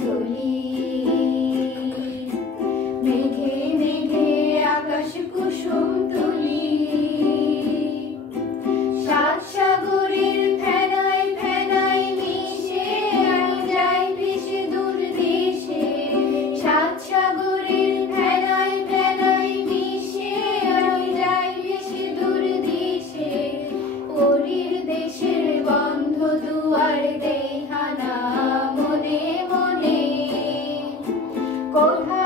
তুলি। মেঘে মেঘে আকাশ কুসুম তুলি, সাত সাগরের ফেনায় ফেনায় মিশে আমি যাই ভেসে দূর দেশে। সাত সাগরের ফেনায় ফেনায় মিশে আমি যাই ভেসে দূর দেশে। পরীর দেশের বন্ধ দুয়ার দেই হানা মনে মনে। কোথায়